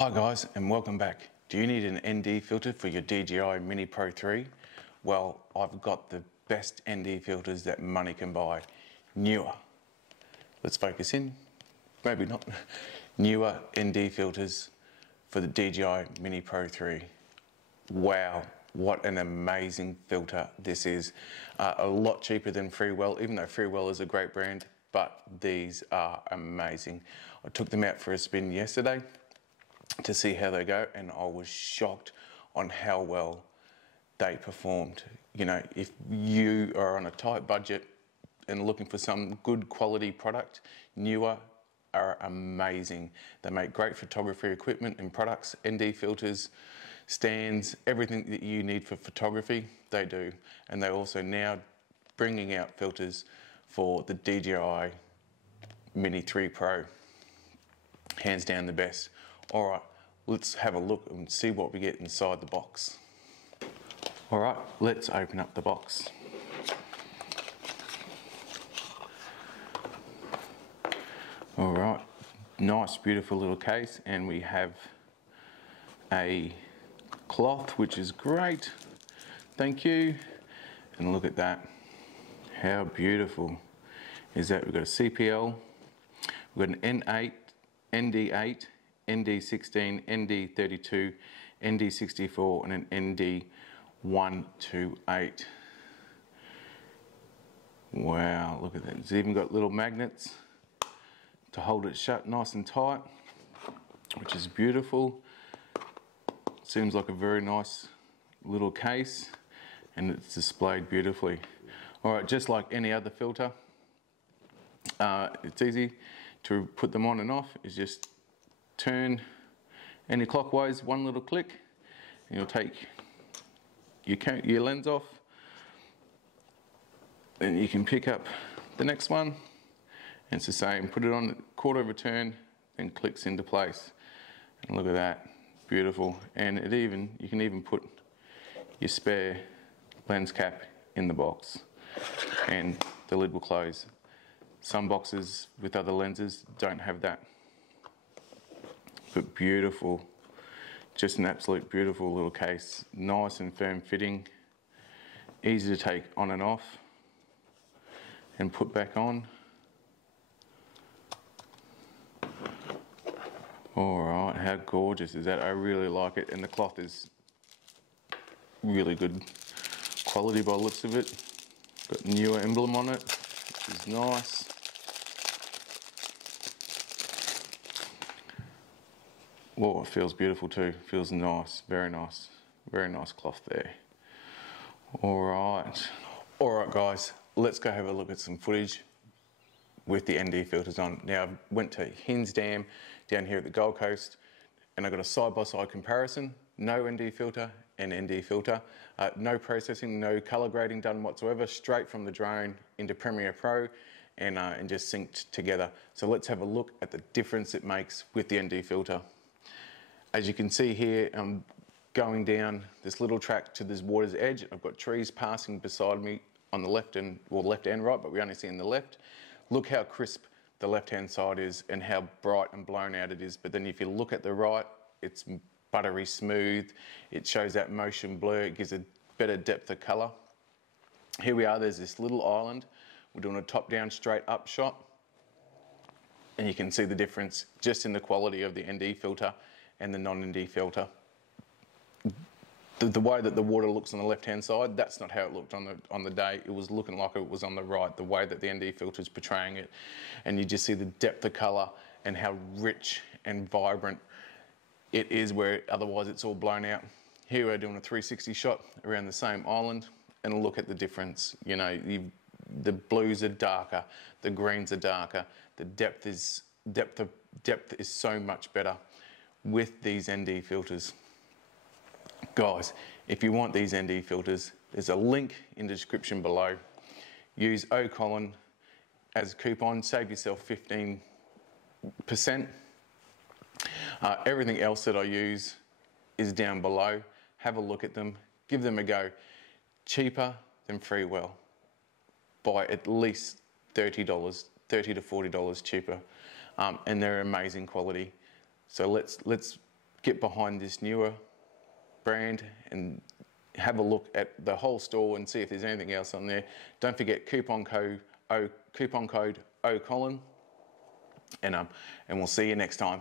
Hi guys, and welcome back. Do you need an ND filter for your DJI Mini Pro 3? Well, I've got the best ND filters that money can buy. Neewer. Let's focus in. Maybe not. Neewer ND filters for the DJI Mini Pro 3. Wow, what an amazing filter this is. A lot cheaper than Freewell, even though Freewell is a great brand, but these are amazing. I took them out for a spin yesterday to see how they go, and I was shocked on how well they performed. You know, if you are on a tight budget and looking for some good quality product, Neewer are amazing. They make great photography equipment and products, ND filters, stands, everything that you need for photography, they do. And they're also now bringing out filters for the DJI Mini 3 Pro. Hands down the best. All right, let's have a look and see what we get inside the box. All right, let's open up the box. All right, nice, beautiful little case, and we have a cloth, which is great. Thank you. And look at that. How beautiful is that? We've got a CPL, we've got an N8, ND8, ND16, ND32, ND64, and an ND128. Wow, look at that. It's even got little magnets to hold it shut nice and tight, which is beautiful. Seems like a very nice little case, and it's displayed beautifully. All right, just like any other filter, it's easy to put them on and off. It's just turn anti-clockwise, one little click, and you'll take your lens off. Then you can pick up the next one, and it's the same. Put it on quarter of a turn, then clicks into place. And look at that, beautiful. And you can even put your spare lens cap in the box, and the lid will close. Some boxes with other lenses don't have that. But beautiful, just an absolute beautiful little case. Nice and firm fitting, easy to take on and off and put back on. All right, how gorgeous is that? I really like it, and the cloth is really good quality by the looks of it. Got Neewer emblem on it, which is nice. Oh, it feels beautiful too. Feels nice, very nice cloth there. All right, guys, let's go have a look at some footage with the ND filters on. Now, I went to Hinds Dam down here at the Gold Coast, and I got a side-by-side comparison. No ND filter and ND filter. No processing, no color grading done whatsoever. Straight from the drone into Premiere Pro and just synced together. So let's have a look at the difference it makes with the ND filter. As you can see here, I'm going down this little track to this water's edge. I've got trees passing beside me on the left and right, but we only see in the left. Look how crisp the left-hand side is and how bright and blown out it is. But then if you look at the right, it's buttery smooth. It shows that motion blur. It gives a better depth of color. Here we are, there's this little island. We're doing a top-down, straight-up shot. And you can see the difference just in the quality of the ND filter and the non-ND filter. The way that the water looks on the left-hand side, that's not how it looked on the day. It was looking like it was on the right, the way that the ND filter is portraying it. And you just see the depth of color and how rich and vibrant it is, where otherwise it's all blown out. Here we're doing a 360 shot around the same island, and look at the difference. You know, the blues are darker, the greens are darker, the depth is so much better with these ND filters. Guys, if you want these ND filters, there's a link in the description below. Use OHCOLIN as a coupon, save yourself 15%. Everything else that I use is down below. Have a look at them, give them a go. Cheaper than Freewell by at least $30, $30 to $40 cheaper, and they're amazing quality. So let's get behind this Neewer brand and have a look at the whole store and see if there's anything else on there. Don't forget coupon code OHCOLIN, and we'll see you next time.